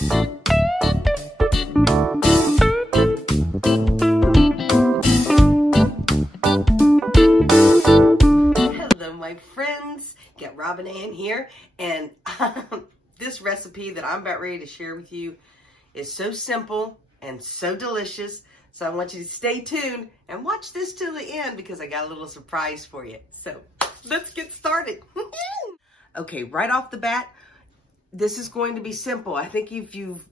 Hello, my friends. Get Robin Ann here, and this recipe that I'm about ready to share with you is so simple and so delicious. So I want you to stay tuned and watch this till the end because I got a little surprise for you. So let's get started. Okay, right off the bat, this is going to be simple. I think if you've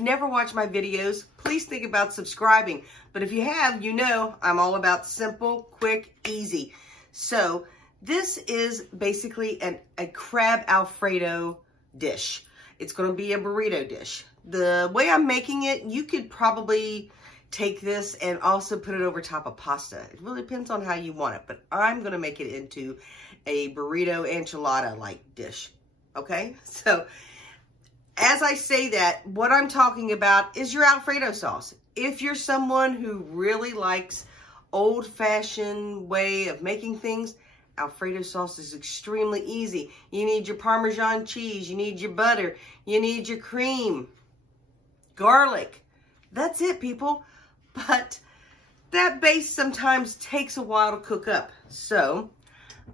never watched my videos, please think about subscribing. But if you have, you know I'm all about simple, quick, easy. So this is basically a crab Alfredo dish. It's going to be a burrito dish. The way I'm making it, you could probably take this and also put it over top of pasta. It really depends on how you want it, but I'm going to make it into a burrito enchilada-like dish. Okay? So as I say that, what I'm talking about is your Alfredo sauce. If you're someone who really likes old-fashioned way of making things, Alfredo sauce is extremely easy. You need your Parmesan cheese, you need your butter, you need your cream, garlic. That's it, people. But that base sometimes takes a while to cook up. So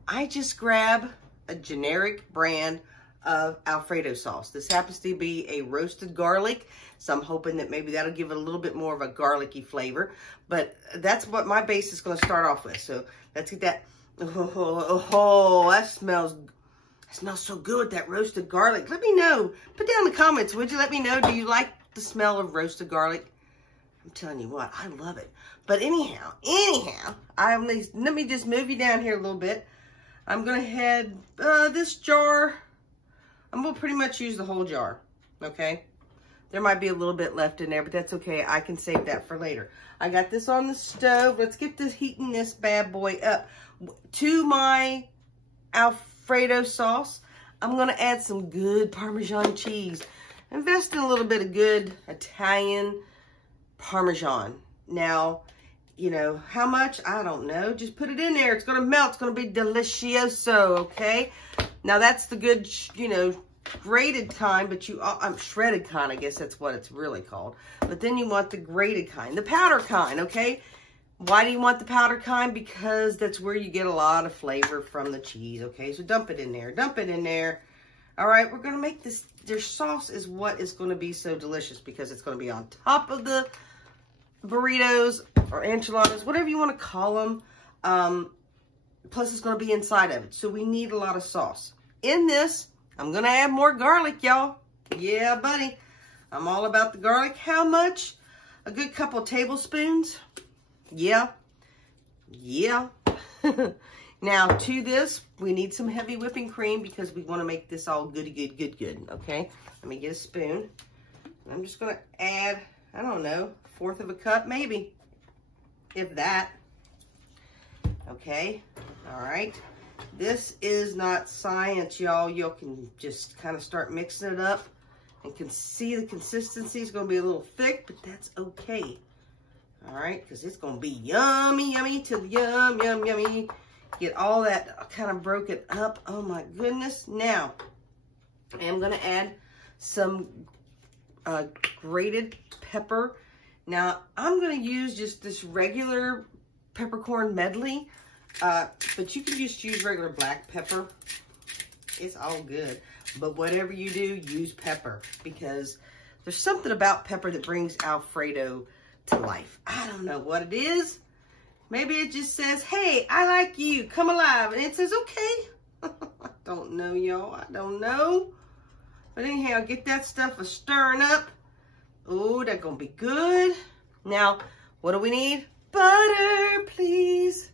I just grab a generic brand of Alfredo sauce. This happens to be a roasted garlic, so I'm hoping that maybe that'll give it a little bit more of a garlicky flavor. But that's what my base is going to start off with. So let's get that. Oh, that smells so good with that roasted garlic. Let me know. Put down in the comments, would you? Let me know. Do you like the smell of roasted garlic? I'm telling you what, I love it. But anyhow, let me just move you down here a little bit. I'm going to head this jar. I'm going to pretty much use the whole jar, okay? There might be a little bit left in there, but that's okay. I can save that for later. I got this on the stove. Let's get this heating this bad boy up. To my Alfredo sauce, I'm going to add some good Parmesan cheese. Invest in a little bit of good Italian Parmesan. Now, you know, how much? I don't know. Just put it in there. It's going to melt. It's going to be delicioso, okay? Now, that's the good, you know, grated kind, but shredded kind, I guess that's what it's really called. But then you want the grated kind, the powder kind, okay? Why do you want the powder kind? Because that's where you get a lot of flavor from the cheese, okay? So dump it in there. Dump it in there. All right, we're going to make this. Their sauce is what is going to be so delicious because it's going to be on top of the burritos or enchiladas, whatever you want to call them. Plus, it's going to be inside of it. So we need a lot of sauce. In this, I'm going to add more garlic, y'all. Yeah, buddy. I'm all about the garlic. How much? A good couple tablespoons. Yeah. Yeah. Now, to this, we need some heavy whipping cream because we want to make this all goody, good, okay? Let me get a spoon. I'm just going to add, I don't know, 1/4 of a cup maybe, if that. Okay, all right. This is not science, y'all. You can just kind of start mixing it up and can see the consistency is going to be a little thick, but that's okay. All right, because it's going to be yummy, yummy till yummy. Get all that kind of broken up. Oh my goodness. Now, I'm going to add some grated pepper. Now, I'm going to use just this regular peppercorn medley, but you can just use regular black pepper. It's all good. But whatever you do, use pepper because there's something about pepper that brings Alfredo to life. I don't know what it is. Maybe it just says, hey, I like you, come alive. And it says, okay. I don't know, y'all. I don't know. But anyhow, get that stuff stirring up. Oh, that's going to be good. Now, what do we need? Butter, please.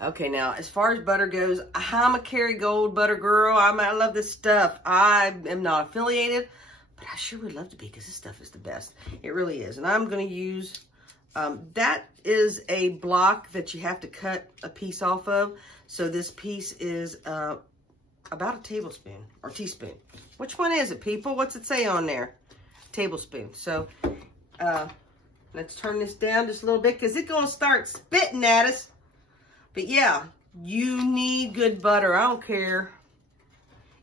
Okay, now, as far as butter goes, I'm a Kerrygold butter girl. I love this stuff. I am not affiliated, but I sure would love to be because this stuff is the best. It really is. And I'm going to use... that is a block that you have to cut a piece off of. So this piece is about a tablespoon or teaspoon. Which one is it, people? What's it say on there? Tablespoon. So let's turn this down just a little bit because it's going to start spitting at us. But yeah, you need good butter. I don't care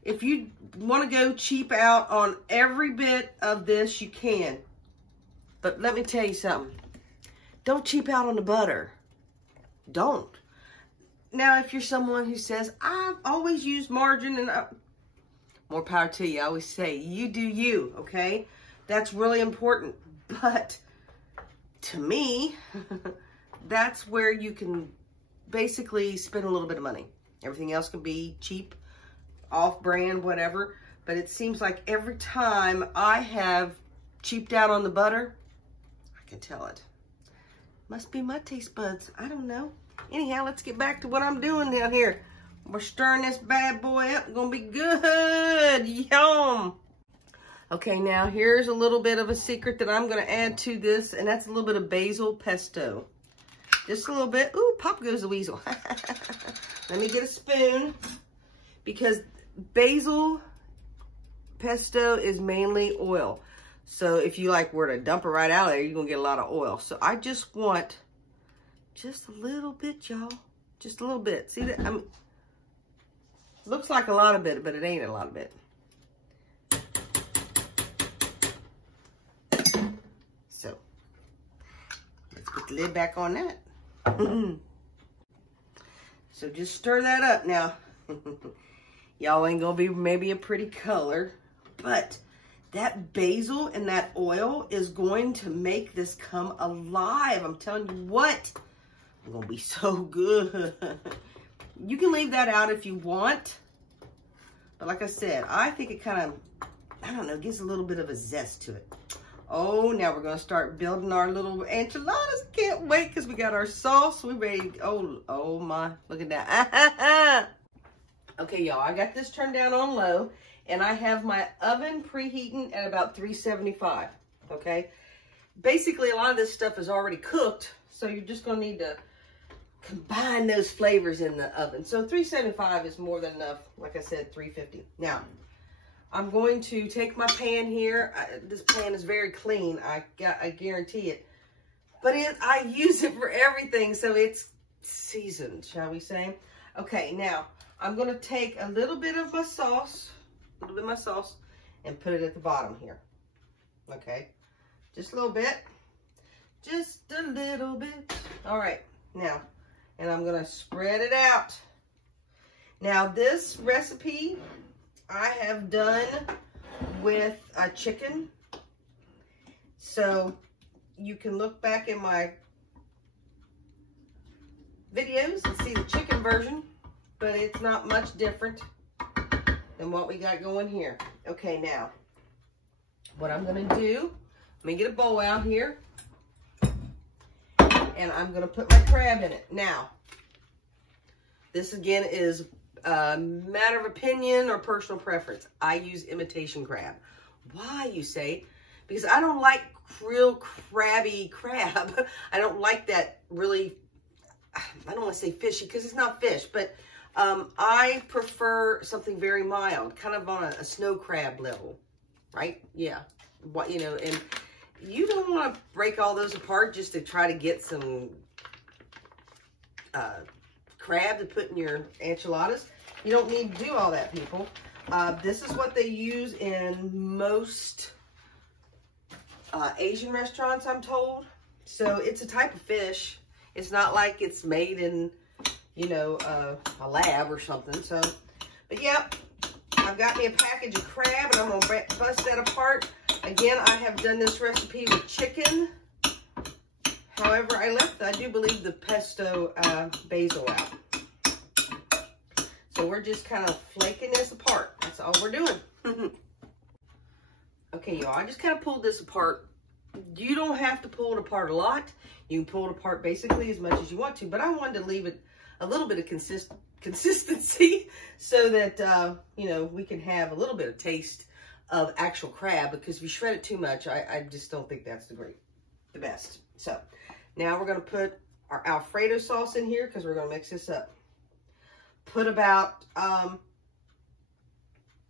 if you want to go cheap out on every bit of this, you can. But let me tell you something. Don't cheap out on the butter. Don't. Now, if you're someone who says, I've always used margarine, and more power to you. I always say, you do you, okay? That's really important. But to me, that's where you can basically spend a little bit of money. Everything else can be cheap, off-brand, whatever. But it seems like every time I have cheaped out on the butter, I can tell it. Must be my taste buds. I don't know. Anyhow, let's get back to what I'm doing down here. We're stirring this bad boy up. It's gonna be good. Yum. Okay, now here's a little bit of a secret that I'm gonna add to this, and that's a little bit of basil pesto. Just a little bit. Ooh, pop goes the weasel. Let me get a spoon, because basil pesto is mainly oil. So if you were to dump it right out of there, you're gonna get a lot of oil. So I just want just a little bit, y'all. Just a little bit. See that? Looks like a lot of it, but it ain't a lot of it. So let's put the lid back on that. So just stir that up now. Y'all ain't gonna be maybe a pretty color, but that basil and that oil is going to make this come alive. I'm telling you what, it's gonna be so good. You can leave that out if you want, but like I said, I think it kind of, I don't know, gives a little bit of a zest to it. Oh, now we're gonna start building our little enchiladas. Can't wait, because we got our sauce. We ready. Oh my, look at that. Okay, y'all, I got this turned down on low, and I have my oven preheating at about 375, okay? Basically, a lot of this stuff is already cooked, so you're just gonna need to combine those flavors in the oven. So 375 is more than enough. Like I said, 350. Now, I'm going to take my pan here. This pan is very clean. I guarantee it. But I use it for everything, so it's seasoned, shall we say. Okay, now, I'm going to take a little bit of my sauce, and put it at the bottom here. Okay, just a little bit. Just a little bit. All right, now, and I'm going to spread it out. Now, this recipe I have done with a chicken. So you can look back in my videos and see the chicken version, but it's not much different than what we got going here. Okay, now, what I'm going to do, let me get a bowl out here, and I'm going to put my crab in it. Now, this again is a matter of opinion or personal preference. I use imitation crab. Why, you say? Because I don't like real crabby crab. I don't like that really, I don't want to say fishy, because it's not fish, but I prefer something very mild, kind of on a snow crab level, right? Yeah, what, you know, and you don't want to break all those apart just to try to get some crab to put in your enchiladas. You don't need to do all that, people. This is what they use in most Asian restaurants, I'm told. So it's a type of fish. It's not like it's made in, you know, a lab or something. So, but yeah, I've got me a package of crab, and I'm going to bust that apart. Again, I have done this recipe with chicken. However, I do believe, the pesto basil out. So we're just kind of flaking this apart. That's all we're doing. Okay, y'all, I just kind of pulled this apart. You don't have to pull it apart a lot. You can pull it apart basically as much as you want to, but I wanted to leave it a little bit of consistency so that, you know, we can have a little bit of taste of actual crab, because if you shred it too much, I just don't think that's the best. So now we're going to put our Alfredo sauce in here, because we're going to mix this up. Put about, I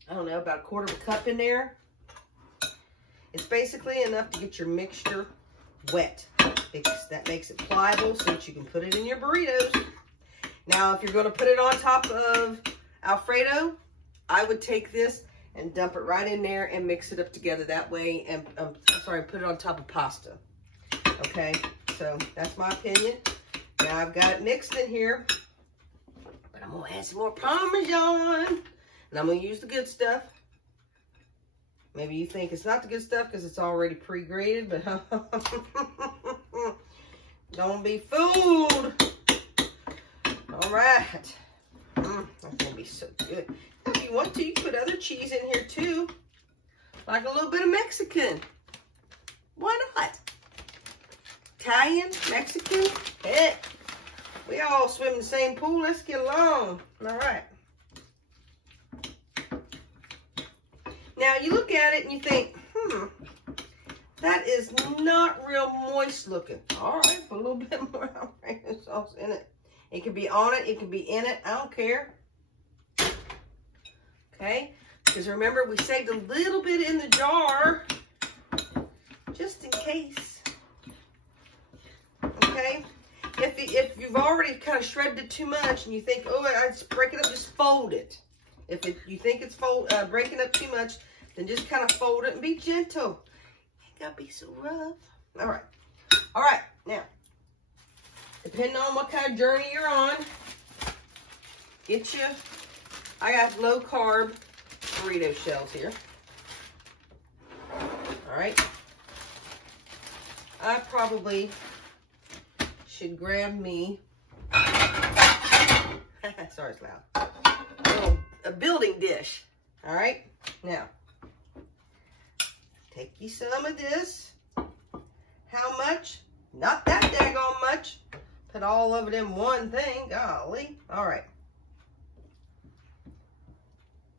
don't know, about a quarter of a cup in there. It's basically enough to get your mixture wet, because that makes it pliable so that you can put it in your burritos. Now, if you're going to put it on top of Alfredo, I would take this and dump it right in there and mix it up together that way, and put it on top of pasta. Okay, so that's my opinion. Now I've got it mixed in here, but I'm gonna add some more Parmesan, and I'm gonna use the good stuff. Maybe you think it's not the good stuff because it's already pre-grated, but don't be fooled. All right, that's gonna be so good. If you want to, you put other cheese in here too, like a little bit of Mexican. Why not? Italian, Mexican, heck, we all swim in the same pool. Let's get along. All right. Now you look at it and you think, that is not real moist looking. All right, put a little bit more Alfredo sauce in it. It can be on it, it can be in it, I don't care. Okay, because remember we saved a little bit in the jar, just in case. Okay, if you've already kind of shredded it too much and you think, oh, I just break it up, just fold it. If you think it's breaking up too much, then just kind of fold it and be gentle. Ain't gotta be so rough. All right, now, depending on what kind of journey you're on, I got low carb burrito shells here. All right. I probably should grab me, sorry it's loud, a building dish. All right. Now, take you some of this. How much? Not that daggone much. Put all of it in one thing. Golly. All right.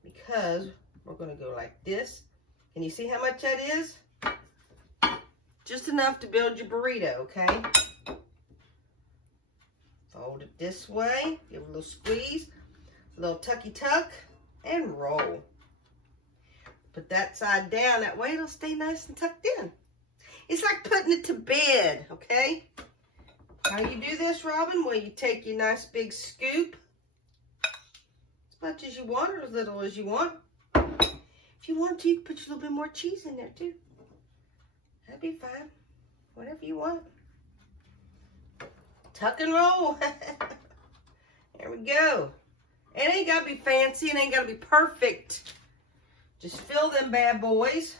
Because we're going to go like this. Can you see how much that is? Just enough to build your burrito, okay? Fold it this way. Give it a little squeeze. A little tucky tuck. And roll. Put that side down. That way it'll stay nice and tucked in. It's like putting it to bed, okay? How you do this, Robin? Well, you take your nice big scoop. As much as you want or as little as you want. If you want to, you can put a little bit more cheese in there too. That'd be fine. Whatever you want. Tuck and roll. There we go. It ain't got to be fancy. It ain't got to be perfect. Just fill them bad boys.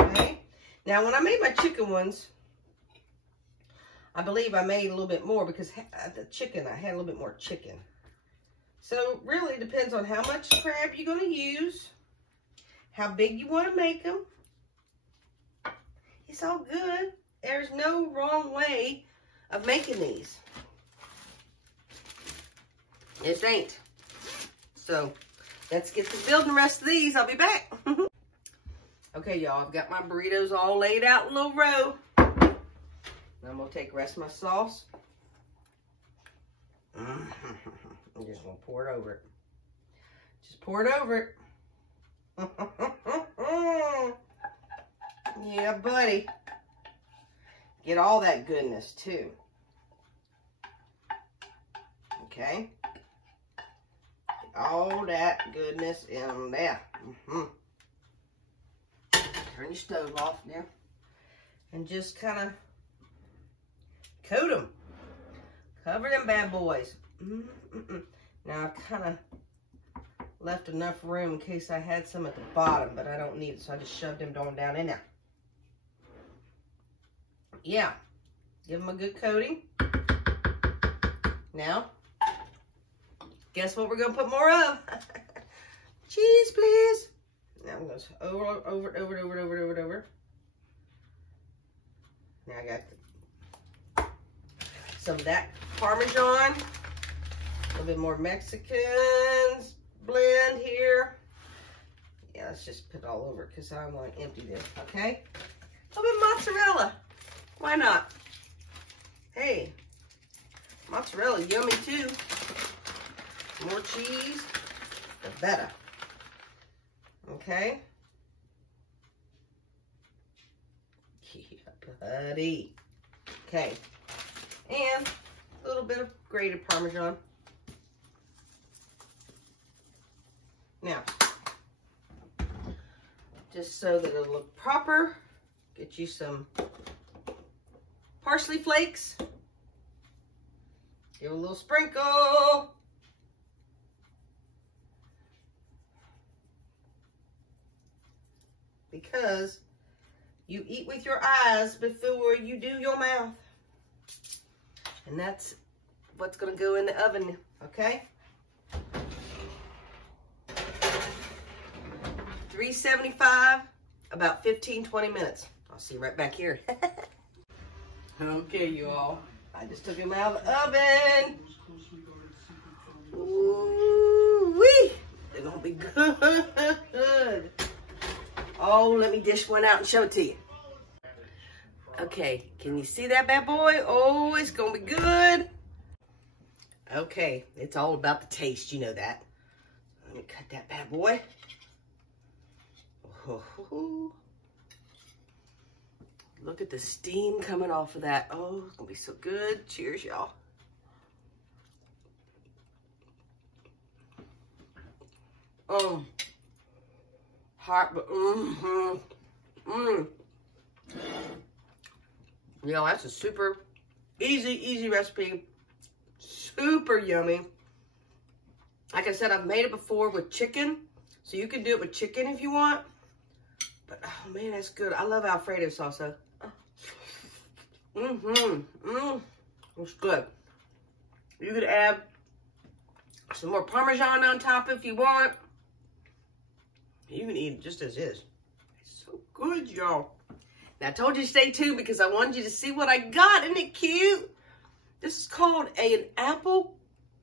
Okay. Now, when I made my chicken ones, I believe I made a little bit more because the chicken, I had a little bit more chicken. So, really, it depends on how much crab you're going to use, how big you want to make them. It's all good. There's no wrong way of making these. It ain't. So, let's get to building the rest of these. I'll be back. Okay, y'all, I've got my burritos all laid out in a little row. Now I'm going to take the rest of my sauce. I'm just going to pour it over it. Just pour it over it. Yeah, buddy. Get all that goodness, too. Okay. Get all that goodness in there. Turn your stove off now. And just kind of coat them. Cover them bad boys. Now I've kind of left enough room in case I had some at the bottom, but I don't need it, so I just shoved them down in there. Yeah, give them a good coating. Now, guess what we're going to put more of? Cheese, please. Now I'm going to over. Now I got some of that Parmesan, a little bit more Mexican blend here. Yeah, let's just put it all over because I want to empty this, okay? A little bit of mozzarella. Why not? Hey, mozzarella, yummy too. More cheese, the better. Okay? Yeah, buddy. Okay. And a little bit of grated Parmesan. Now, just so that it'll look proper, get you some parsley flakes. Give it a little sprinkle. Because you eat with your eyes before you do your mouth. And that's what's going to go in the oven, okay? 375, about 15-20 minutes. I'll see you right back here. Okay, you all. I just took him out of the oven. Ooh-wee. They're going to be good. Oh, let me dish one out and show it to you. Okay, can you see that bad boy? Oh, it's going to be good. Okay, it's all about the taste. You know that. Let me cut that bad boy. Oh, look at the steam coming off of that. Oh, it's going to be so good. Cheers, y'all. Hot, but You know, that's a super easy recipe. Super yummy. Like I said, I've made it before with chicken. So you can do it with chicken if you want. But, oh man, that's good. I love Alfredo salsa. It's good. You could add some more Parmesan on top if you want. You can eat it just as is. It's so good, y'all. Now, I told you to stay tuned because I wanted you to see what I got. Isn't it cute? This is called an apple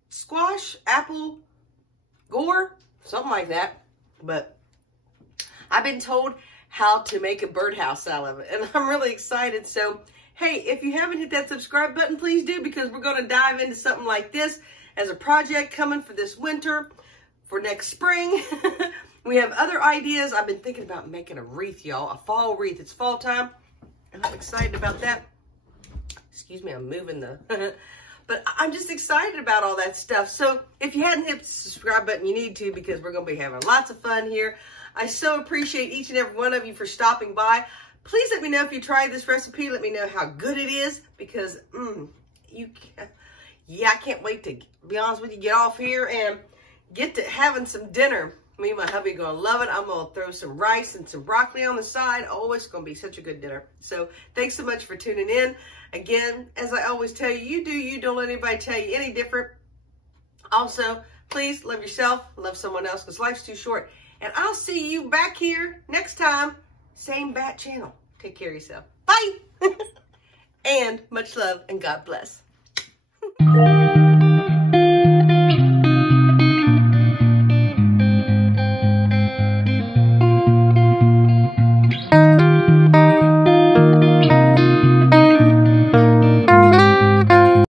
squash, apple gore, something like that. But I've been told how to make a birdhouse out of it, and I'm really excited. So, hey, if you haven't hit that subscribe button, please do, because we're going to dive into something like this as a project coming for this winter, for next spring. We have other ideas. I've been thinking about making a wreath, y'all, a fall wreath. It's fall time, and I'm excited about that. Excuse me, I'm moving the... But I'm just excited about all that stuff. So if you hadn't hit the subscribe button, you need to, because we're going to be having lots of fun here. I so appreciate each and every one of you for stopping by. Please let me know if you tried this recipe. Let me know how good it is, because I can't wait to, be honest with you, get off here and get to having some dinner. Me and my hubby are going to love it. I'm going to throw some rice and some broccoli on the side. Oh, it's going to be such a good dinner. So thanks so much for tuning in. Again, as I always tell you, you do you. Don't let anybody tell you any different. Also, please love yourself, love someone else, because life's too short. And I'll see you back here next time. Same bat channel. Take care of yourself. Bye. And much love and God bless.